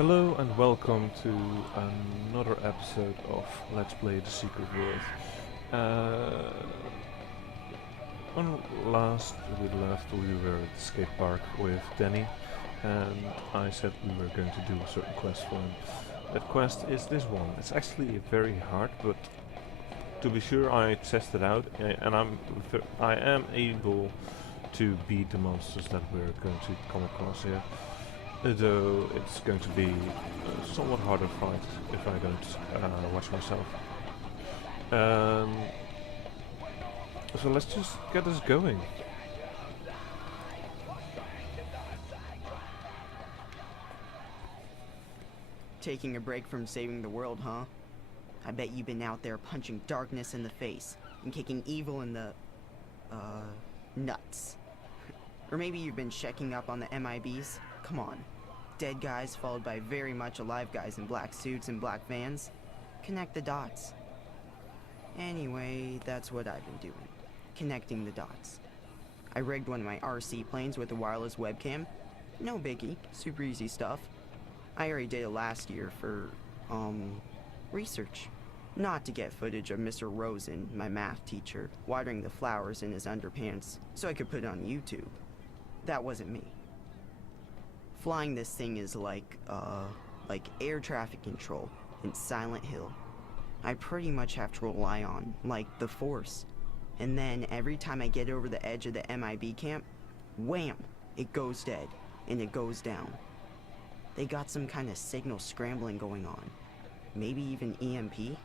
Hello and welcome to another episode of Let's Play The Secret World. On last we left, we were at the skate park with Danny, and I said we were going to do a certain quest for him. That quest is this one. It's actually very hard, but to be sure I tested out, and I am able to beat the monsters that we're going to come across here. Though it's going to be a somewhat harder fight if I don't watch myself. So let's just get us going. Taking a break from saving the world, huh? I bet you've been out there punching darkness in the face and kicking evil in the, nuts. Or maybe you've been checking up on the MIBs? Come on. Dead guys followed by very much alive guys in black suits and black vans? Connect the dots. Anyway, that's what I've been doing. Connecting the dots. I rigged one of my RC planes with a wireless webcam. No biggie, super easy stuff. I already did it last year for, research. Not to get footage of Mr. Rosen, my math teacher, watering the flowers in his underpants so I could put it on YouTube. That wasn't me. Flying this thing is like air traffic control in Silent Hill. I pretty much have to rely on, like, the Force. And then every time I get over the edge of the MIB camp, wham! It goes dead, and it goes down. They got some kind of signal scrambling going on. Maybe even EMP?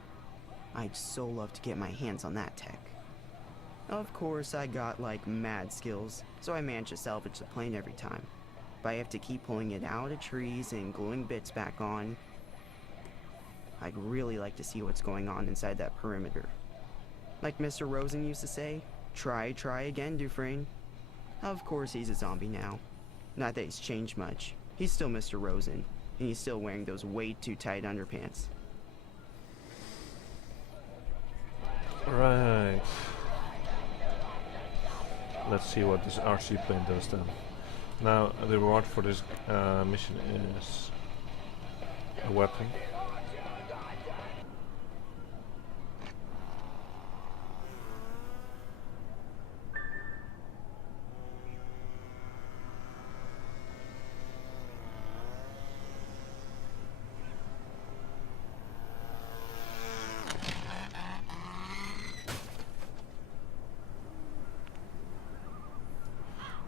I'd so love to get my hands on that tech. Of course, I got, like, mad skills, so I manage to salvage the plane every time. But I have to keep pulling it out of trees and gluing bits back on. I'd really like to see what's going on inside that perimeter. Like Mr. Rosen used to say, try again, Dufresne. Of course he's a zombie now. Not that he's changed much. He's still Mr. Rosen, and he's still wearing those way too tight underpants. Right. Let's see what this RC plane does then. Now, the reward for this mission is a weapon.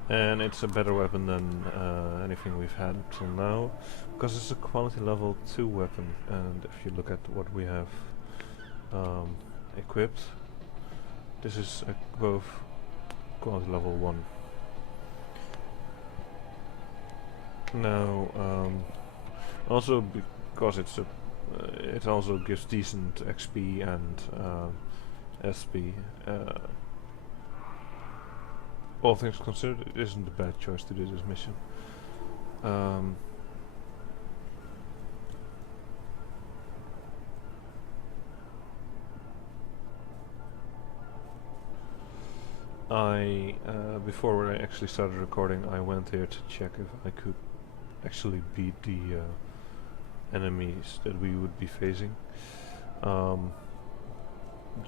And it's a better weapon than anything we've had until now, because it's a quality level 2 weapon, and if you look at what we have equipped, this is both quality level 1. Now, also because it's it also gives decent XP and SP. All things considered, it isn't a bad choice to do this mission. Before I actually started recording, I went here to check if I could actually beat the enemies that we would be facing.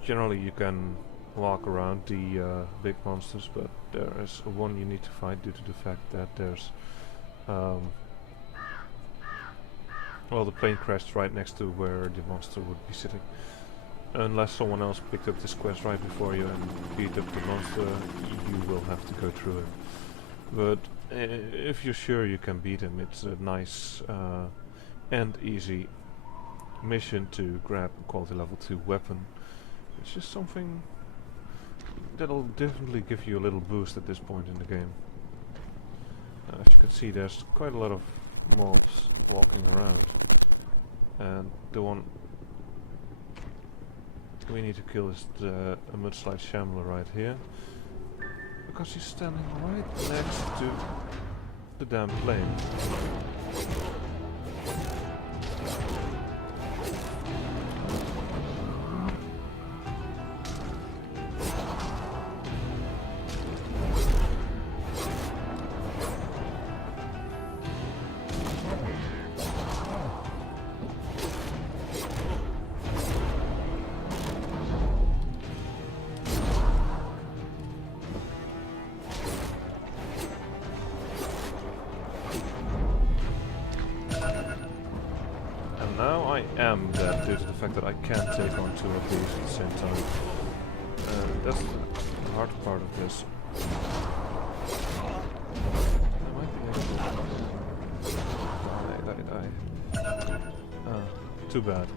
Generally you can walk around the big monsters, but there is one you need to fight due to the fact that there's well, the plane crashed right next to where the monster would be sitting. Unless someone else picked up this quest right before you and beat up the monster, you will have to go through it. But if you're sure you can beat him, it's a nice and easy mission to grab a quality level 2 weapon. It's just something that'll definitely give you a little boost at this point in the game. As you can see, there's quite a lot of mobs walking around, and the one we need to kill is the mudslide shambler right here, because he's standing right next to the damn plane. now I am dead due to the fact that I can't take on two of these at the same time. That's the hard part of this. I might be able to... Die. Too bad.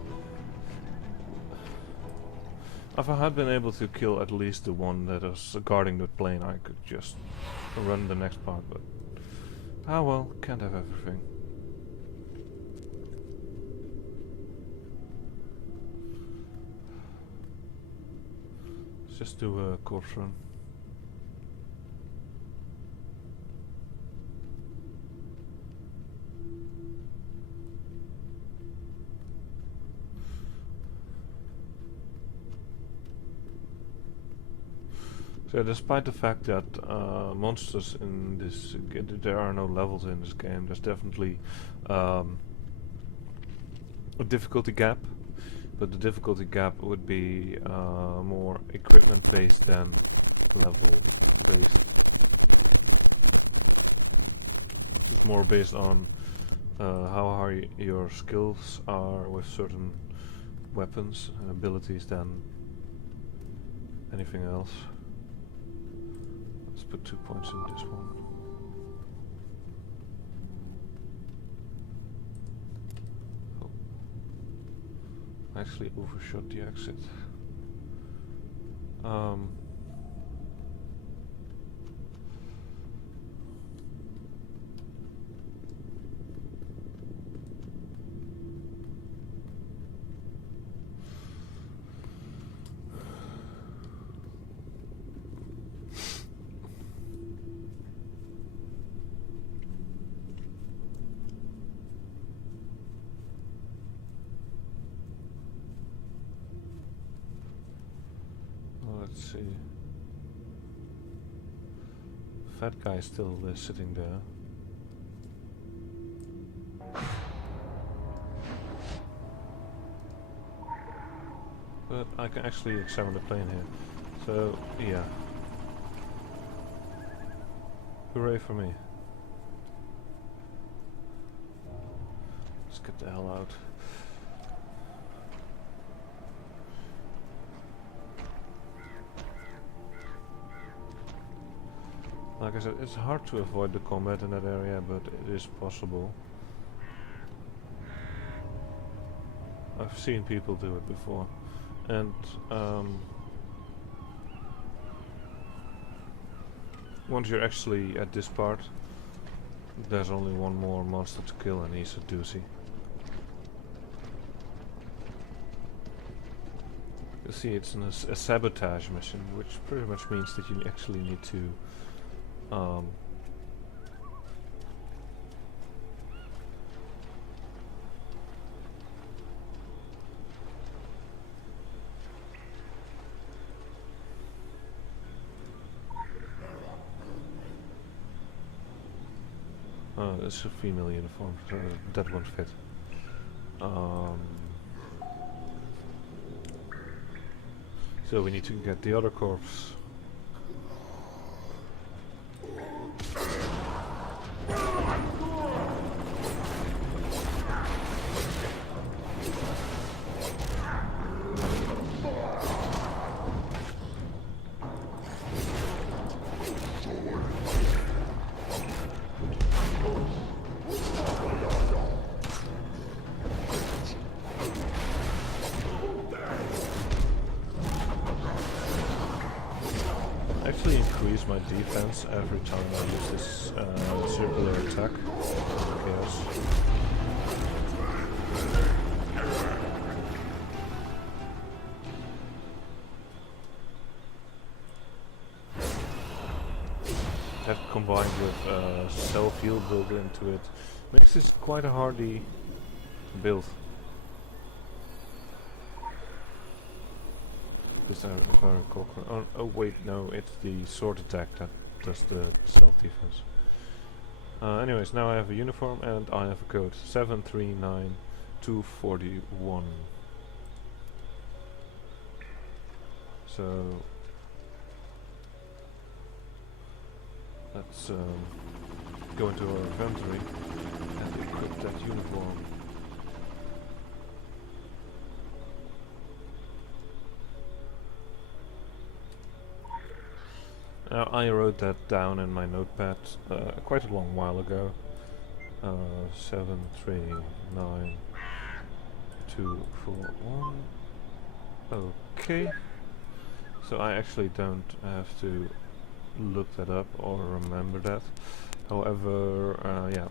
If I had been able to kill at least the one that was guarding the plane, I could just run the next part, but... ah well, can't have everything. Let's just do a corpse run. So despite the fact that monsters in this, there are no levels in this game, there's definitely a difficulty gap, but the difficulty gap would be more equipment based than level based. It's more based on how high your skills are with certain weapons and abilities than anything else. Let's put 2 points in this one. Oh. I actually overshot the exit. Let's see. Fat guy still sitting there. But I can actually examine the plane here. So, yeah. Hooray for me. Let's get the hell out. Like I said, it's hard to avoid the combat in that area, but it is possible. I've seen people do it before. And once you're actually at this part, there's only one more monster to kill, and he's a doozy. You see, it's a sabotage mission, which pretty much means that you actually need to it's a female uniform, so that won't fit. So we need to get the other corpse. Actually increase my defense every time I use this circular attack. Chaos. That combined with self-heal built into it makes this quite a hardy build. If I recall correctly. Oh wait, no, it's the sword attack that does the self-defense. Anyways, now I have a uniform and I have a code 739241. So let's go into our inventory and equip that uniform. I wrote that down in my notepad quite a long while ago. 7, 3, 9, 2, 4, 1. Okay. So I actually don't have to look that up or remember that. However, yeah.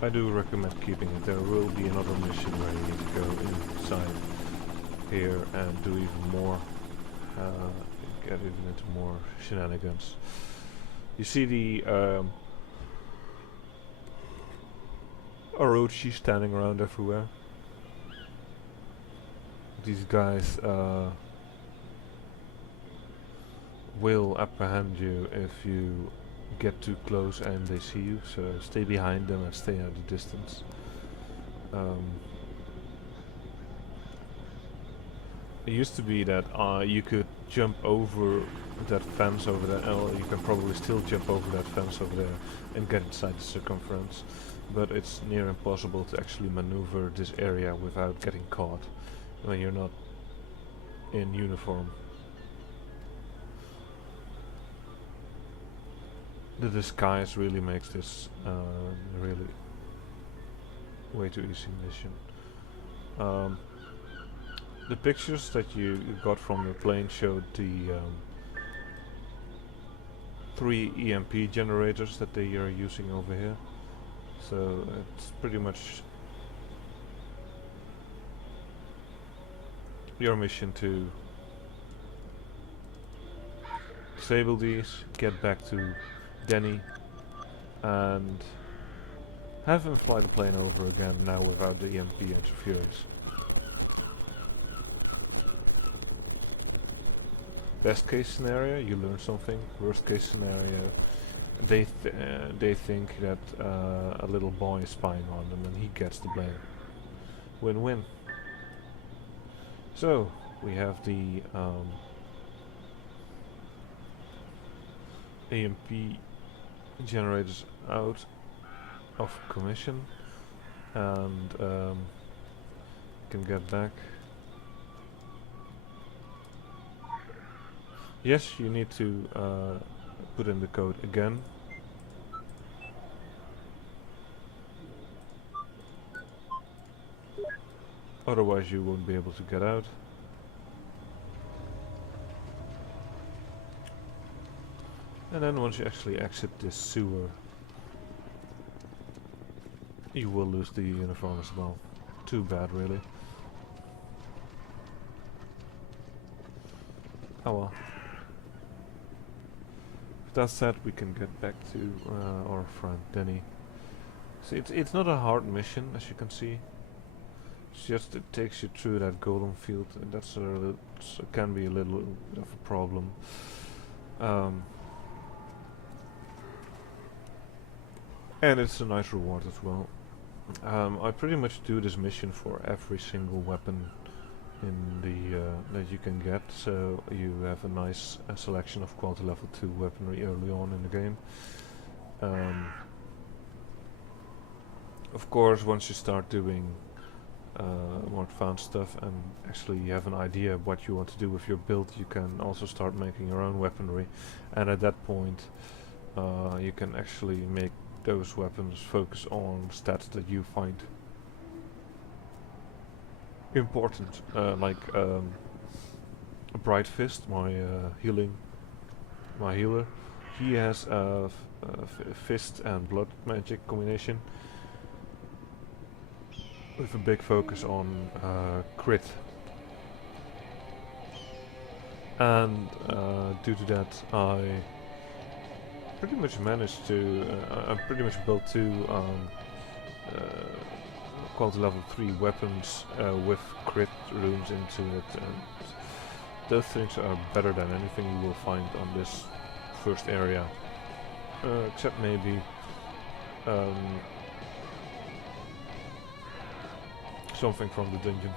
I do recommend keeping it. There will be another mission where you need to go inside here and do even more. Get even into more shenanigans. You see the orochi standing around everywhere. These guys will apprehend you if you get too close and they see you, so stay behind them and stay at a distance. It used to be that you could jump over that fence over there, or you can probably still jump over that fence over there and get inside the circumference, but it's near impossible to actually maneuver this area without getting caught when you're not in uniform. The disguise really makes this really way too easy mission. The pictures that you got from the plane showed the 3 EMP generators that they are using over here. So it's pretty much your mission to disable these, get back to Denny, and have him fly the plane over again, now without the EMP interference. Best case scenario, you learn something. Worst case scenario, they think that a little boy is spying on them and he gets the blame. Win-win. So, we have the EMP generators out of commission, and can get back. Yes, you need to put in the code again. Otherwise you won't be able to get out. And then once you actually exit this sewer, you will lose the uniform as well. Too bad, really. Oh well. With that said, we can get back to our friend Denny. See, it's not a hard mission, as you can see. It's just it takes you through that golem field, and that's can be a little bit of a problem. And it's a nice reward as well. I pretty much do this mission for every single weapon in the that you can get, so you have a nice selection of quality level 2 weaponry early on in the game. Of course, once you start doing more advanced stuff and actually you have an idea of what you want to do with your build, you can also start making your own weaponry, and at that point you can actually make those weapons focus on stats that you find important, like a Bright Fist, my healer. He has a fist and blood magic combination with a big focus on crit, and due to that I pretty much managed to I pretty much built 2 quality level 3 weapons with crit runes into it, and those things are better than anything you will find on this first area, except maybe something from the dungeon.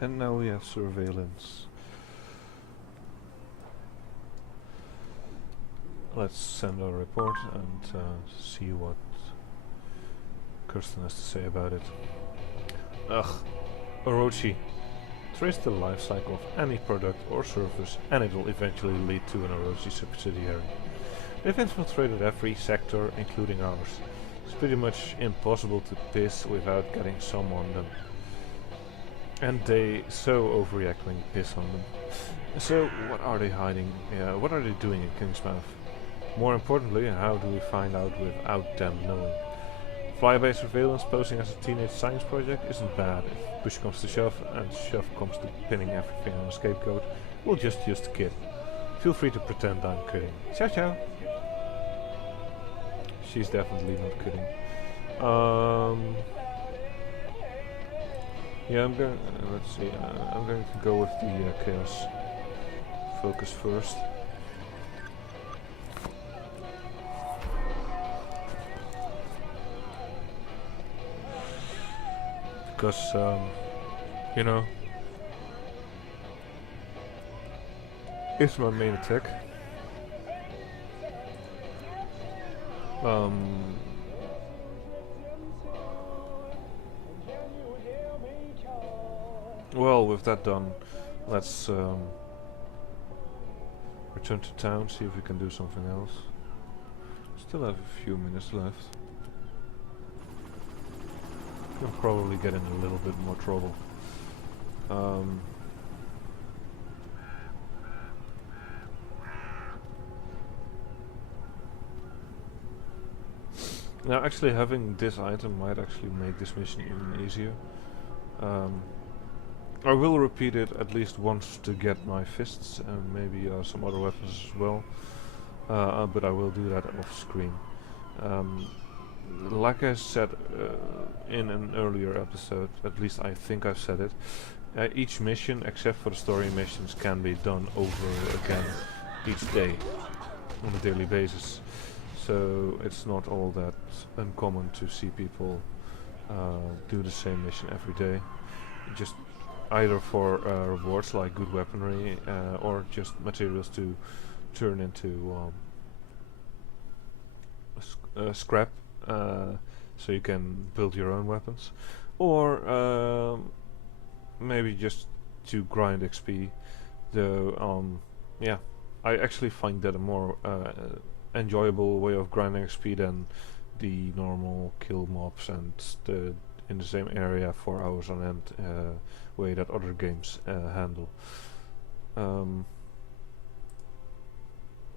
And now we have surveillance. Let's send our report and see what Kirsten has to say about it. Ugh, orochi. Trace the life cycle of any product or service and it will eventually lead to an orochi subsidiary. They've infiltrated every sector, including ours. It's pretty much impossible to piss without getting some on them. And they so overreact when you piss on them. So what are they hiding? What are they doing in Kingsmouth? More importantly, how do we find out without them knowing? Flyby surveillance posing as a teenage science project isn't bad. If push comes to shove and shove comes to pinning everything on a scapegoat, we'll just use the kid. Feel free to pretend I'm kidding. Ciao ciao! She's definitely not kidding. Yeah, I'm going. Let's see. I'm going to go with the chaos focus first. Because, you know, it's my main attack. Well, with that done, let's return to town, see if we can do something else. Still have a few minutes left. We'll probably get in a little bit more trouble. Now actually having this item might actually make this mission even easier. I will repeat it at least once to get my fists and maybe some other weapons as well. But I will do that off screen. Like I said in an earlier episode, at least I think I've said it, each mission except for the story missions can be done over again each day on a daily basis. So it's not all that uncommon to see people do the same mission every day. Just either for rewards like good weaponry or just materials to turn into scrap. So you can build your own weapons, or maybe just to grind XP. Though, yeah, I actually find that a more enjoyable way of grinding XP than the normal kill mobs and in the same area for hours on end way that other games handle.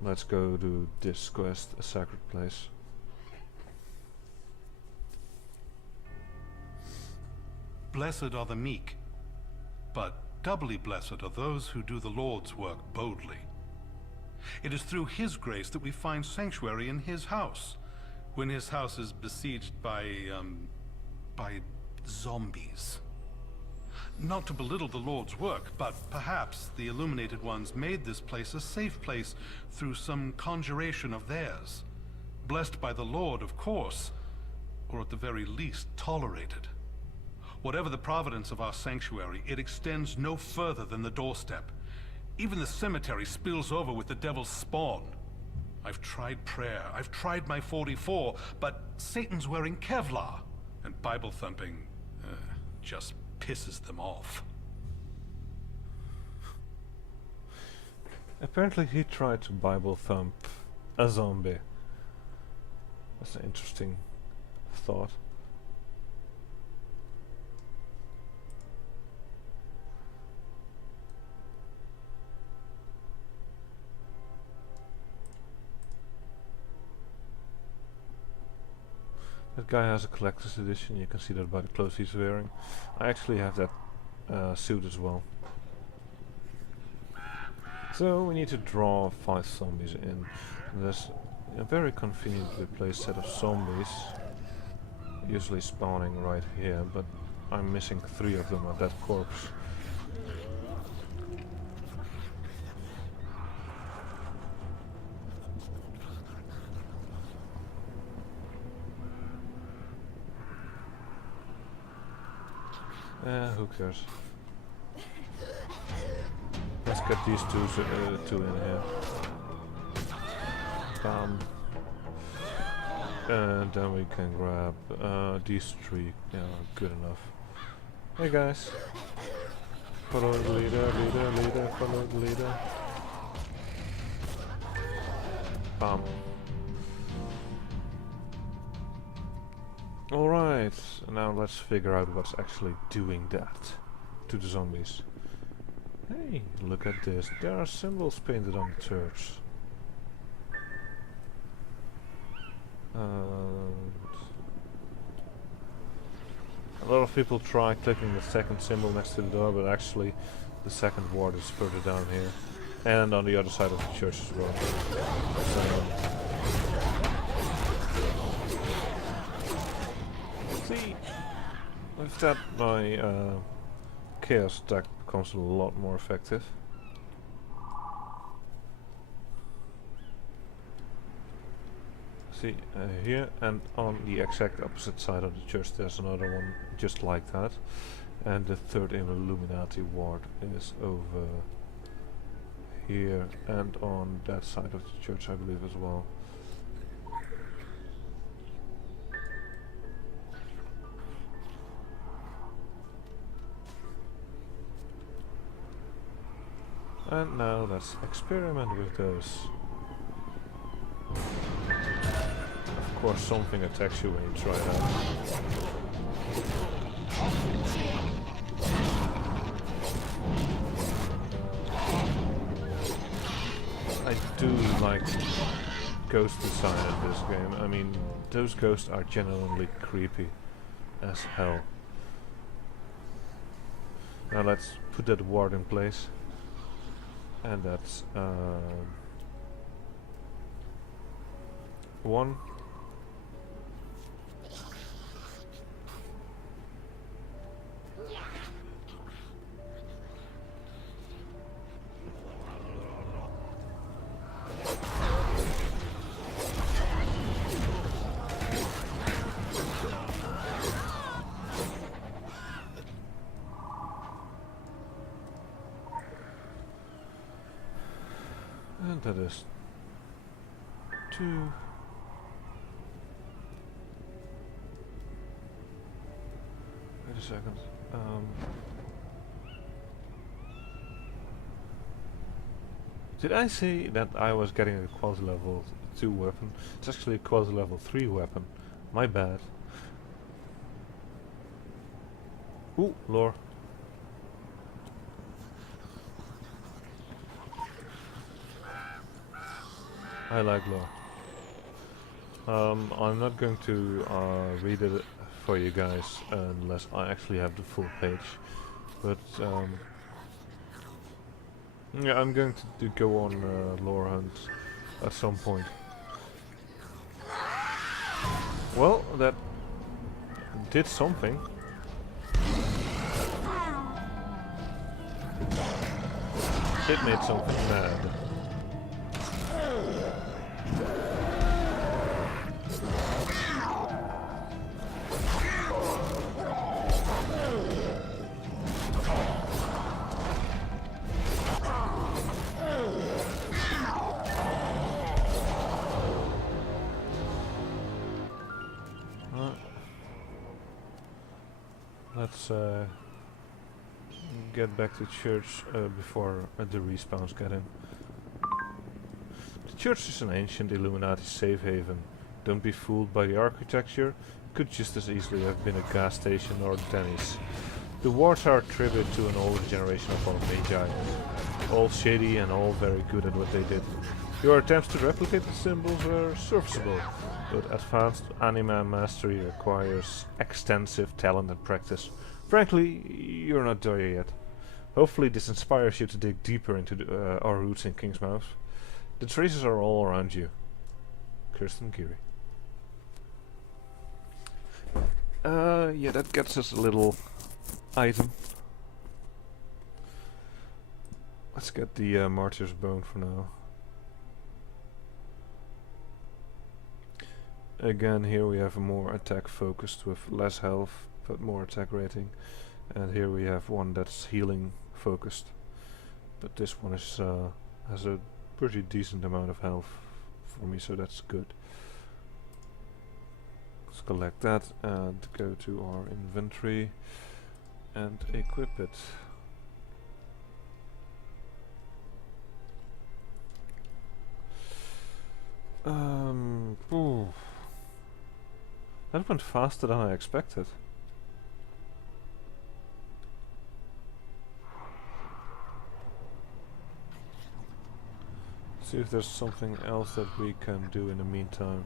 Let's go do this quest, a sacred place. Blessed are the meek, but doubly blessed are those who do the Lord's work boldly. It is through His grace that we find sanctuary in His house, when His house is besieged by zombies. Not to belittle the Lord's work, but perhaps the Illuminated Ones made this place a safe place through some conjuration of theirs. Blessed by the Lord, of course, or at the very least tolerated. Whatever the providence of our sanctuary, it extends no further than the doorstep. Even the cemetery spills over with the devil's spawn. I've tried prayer, I've tried my 44, but Satan's wearing Kevlar, and Bible thumping just pisses them off. Apparently he tried to Bible thump a zombie. That's an interesting thought. That guy has a collector's edition, you can see that by the clothes he's wearing. I actually have that suit as well. So we need to draw 5 zombies in. There's a very conveniently placed set of zombies, usually spawning right here, but I'm missing 3 of them at that corpse. Who cares? get these two in here. And then we can grab these three. Yeah, good enough. Hey guys. Follow the leader, follow the leader. Bam. Alright, now let's figure out what's actually doing that to the zombies. Hey, look at this. There are symbols painted on the church. A lot of people try clicking the second symbol next to the door, but actually the second ward is further down here. And on the other side of the church as well. So, see, with that my chaos attack becomes a lot more effective. See, here and on the exact opposite side of the church there's another one just like that. And the third Illuminati ward is over here and on that side of the church, I believe, as well. And now let's experiment with those. Of course something attacks you when you try that. I do like ghost design in this game. I mean, those ghosts are genuinely creepy as hell. Now let's put that ward in place. And that's one. And that is two. Wait a second. Did I say that I was getting a quality level 2 weapon? It's actually a quality level 3 weapon. My bad. Ooh, lore. I like lore. I'm not going to read it for you guys unless I actually have the full page. But yeah, I'm going to go on lore hunt at some point. Well, that did something. It made something mad. Let's get back to church before the respawns get in. The church is an ancient Illuminati safe haven. Don't be fooled by the architecture. Could just as easily have been a gas station or Denny's. The wards are a tribute to an older generation of our magi. All shady and all very good at what they did. Your attempts to replicate the symbols were serviceable, but advanced anime mastery requires extensive talent and practice. Frankly, you're not there yet. Hopefully this inspires you to dig deeper into our roots in Kingsmouth. The traces are all around you. Kirsten Geary. Yeah, that gets us a little item. Let's get the Martyr's Bone for now. Again, here we have a more attack focused with less health but more attack rating, and here we have one that's healing focused. But this one is has a pretty decent amount of health for me, so that's good. Let's collect that and go to our inventory and equip it. Ooh. That went faster than I expected. See if there's something else that we can do in the meantime.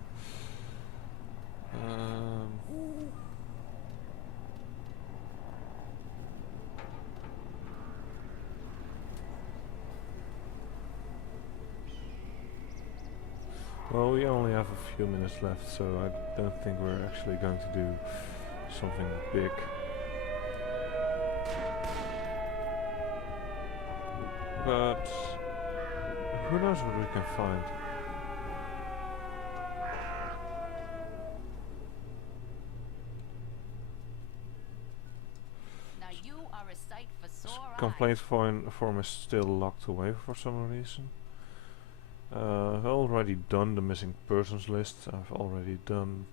Well, we only have a few minutes left, so I don't think we're actually going to do something big. But who knows what we can find? Now you are a sight for sore eyes. Complaint form is still locked away for some reason. I've already done the missing persons list. I've already done...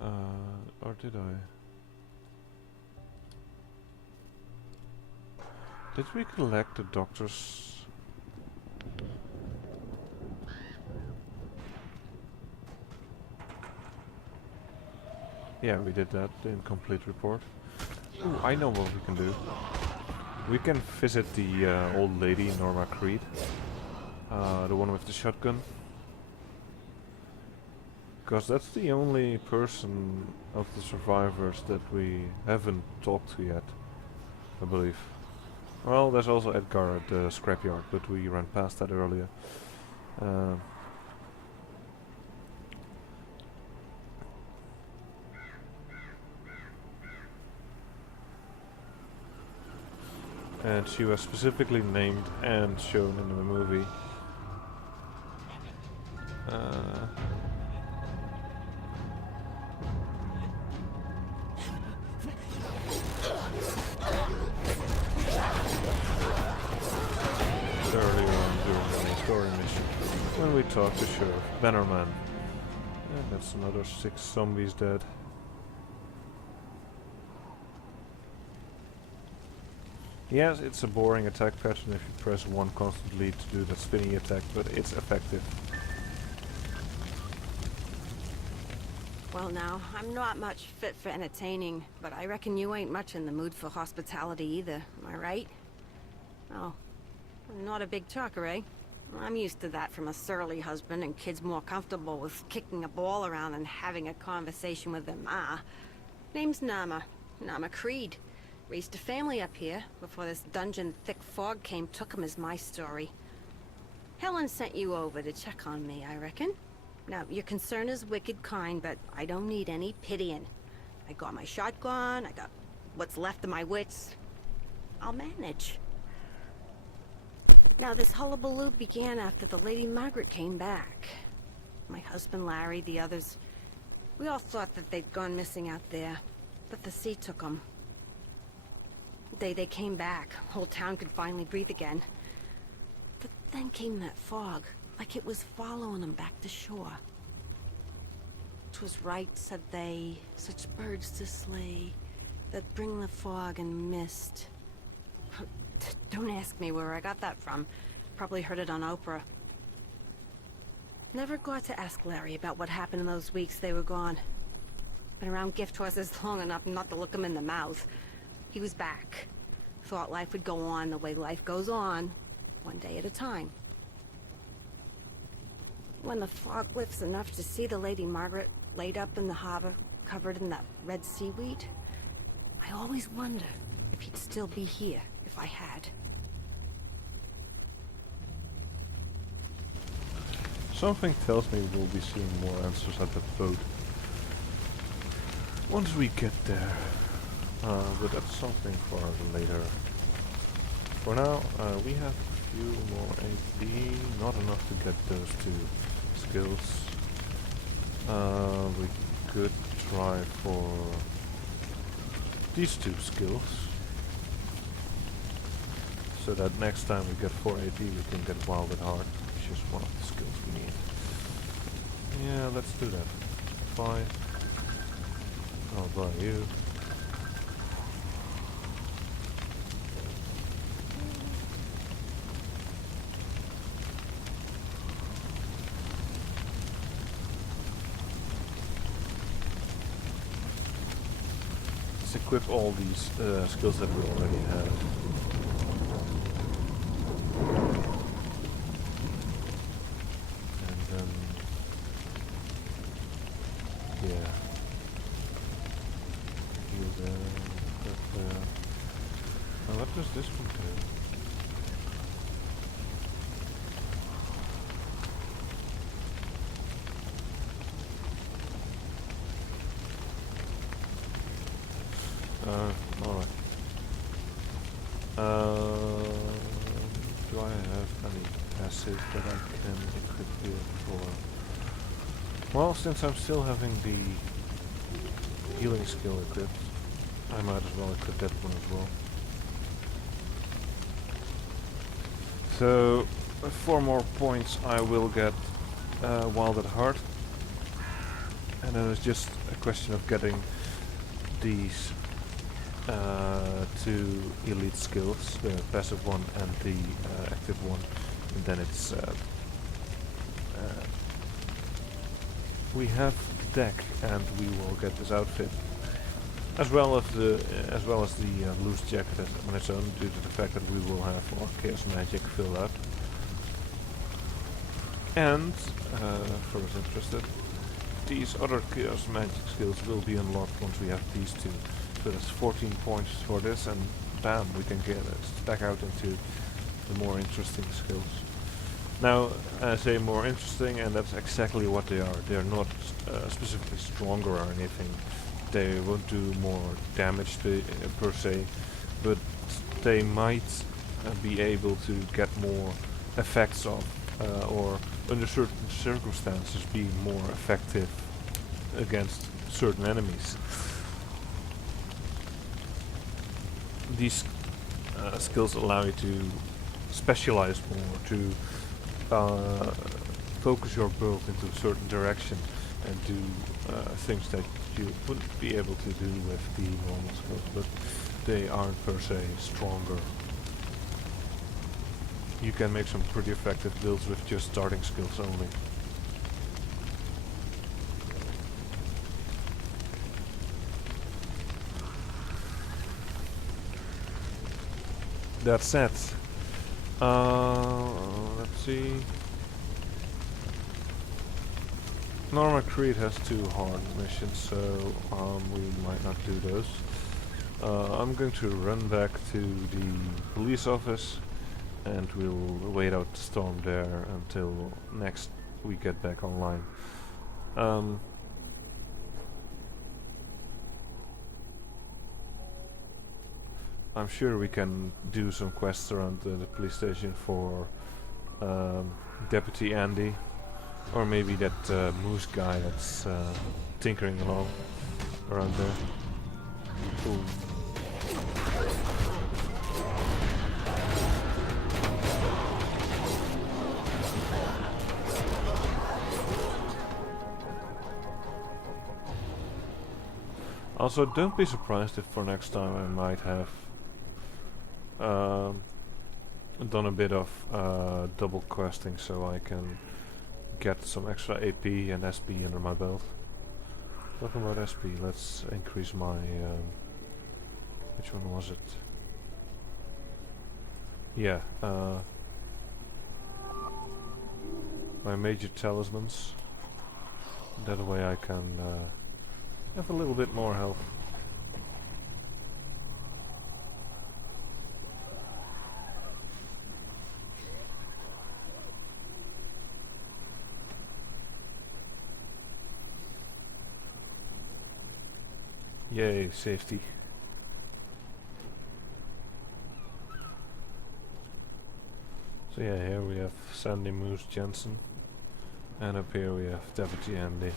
or did I? Did we collect the doctor's... Yeah, we did that, the incomplete report. Ooh, I know what we can do. We can visit the old lady, Norma Creed. The one with the shotgun. Because that's the only person of the survivors that we haven't talked to yet, I believe. Well, there's also Edgar at the scrapyard, but we ran past that earlier. And she was specifically named and shown in the movie. Earlier on during the story mission, when we talked to Sheriff Bannerman. And that's another 6 zombies dead. Yes, it's a boring attack pattern if you press 1 constantly to do that spinning attack, but it's effective. Well now, I'm not much fit for entertaining, but I reckon you ain't much in the mood for hospitality either, am I right? Oh, I'm not a big talker, eh? I'm used to that from a surly husband, and kids more comfortable with kicking a ball around and having a conversation with their ma. Name's Nama Creed. Raised a family up here before this dungeon thick fog came took 'em is my story. Helen sent you over to check on me, I reckon. Now, your concern is wicked kind, but I don't need any pitying. I got my shotgun, I got what's left of my wits. I'll manage. Now, this hullabaloo began after the Lady Margaret came back. My husband Larry, the others, we all thought that they'd gone missing out there, but the sea took 'em. The day they came back, whole town could finally breathe again. But then came that fog, like it was following them back to shore. 'Twas right, said they, such birds to slay, that bring the fog and mist. Don't ask me where I got that from. Probably heard it on Oprah. Never got to ask Larry about what happened in those weeks they were gone. Been around gift horses long enough not to look him in the mouth. He was back. Thought life would go on the way life goes on, one day at a time. When the fog lifts enough to see the Lady Margaret laid up in the harbor, covered in that red seaweed, I always wonder if he'd still be here if I had. Something tells me we'll be seeing more answers at the boat once we get there. But that's something for later. For now, we have a few more AP, not enough to get those 2 skills. We could try for these 2 skills. so that next time we get 4 AP we can get Wild at Heart, which is one of the skills we need. Yeah, let's do that. Fine. I'll buy you. Let's equip all these skills that we already have. And then, yeah. Heal there, equip there. Now what does this one do? Alright. Do I have any passive that I can equip here for? Well, since I'm still having the healing skill equipped, I might as well equip that one as well. So, 4 more points I will get Wild at Heart. And then it's just a question of getting these 2 elite skills, the passive one and the active one, and then it's we have deck and we will get this outfit, as well as the loose jacket on its own, due to the fact that we will have our chaos magic filled up. And for those interested, these other chaos magic skills will be unlocked once we have these 2. So that's 14 points for this, and bam, we can get it back out into the more interesting skills. Now, I say more interesting, and that's exactly what they are. They are not specifically stronger or anything. They won't do more damage per se, but they might be able to get more effects of, or under certain circumstances be more effective against certain enemies. These skills allow you to specialize more, to focus your build into a certain direction and do things that you wouldn't be able to do with the normal skills, but they aren't per se stronger. You can make some pretty effective builds with just starting skills only. That said, let's see. Norma Creed has 2 hard missions, so we might not do those. I'm going to run back to the police office, and we'll wait out the storm there until next we get back online. I'm sure we can do some quests around the police station for Deputy Andy, or maybe that moose guy that's tinkering along around there. Ooh. Also, don't be surprised if for next time I might have done a bit of double questing, so I can get some extra AP and SP under my belt. Talking about SP, let's increase my which one was it? Yeah, my major talismans. That way I can have a little bit more health. Yay, safety. So yeah, here we have Sandy Moose Jensen, and up here we have Deputy Andy.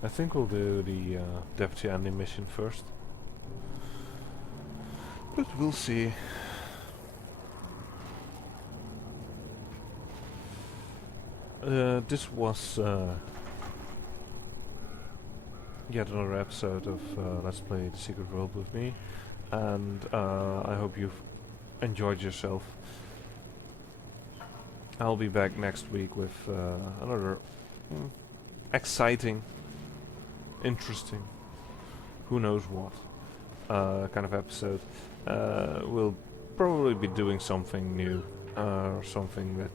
I think we'll do the Deputy Andy mission first, but we'll see. this was yet another episode of Let's Play The Secret World with me, and I hope you've enjoyed yourself. I'll be back next week with another exciting, interesting, who knows what kind of episode. We'll probably be doing something new, or something that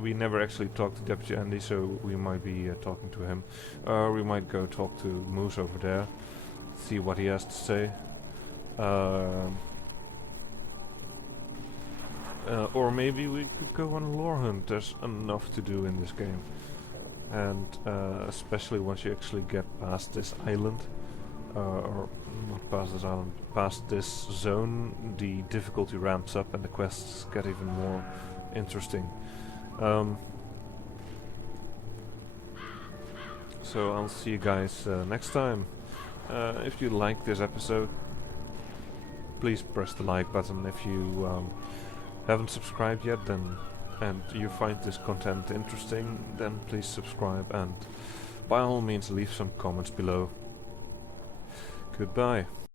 we never actually talked to Deputy Andy, so we might be talking to him. Or we might go talk to Moose over there, see what he has to say. Or maybe we could go on a lore hunt. There's enough to do in this game. And especially once you actually get past this island, or not past this island, past this zone, the difficulty ramps up and the quests get even more interesting. So I'll see you guys next time. If you like this episode, please press the like button. If you haven't subscribed yet, then and you find this content interesting, then please subscribe, and by all means leave some comments below. Goodbye.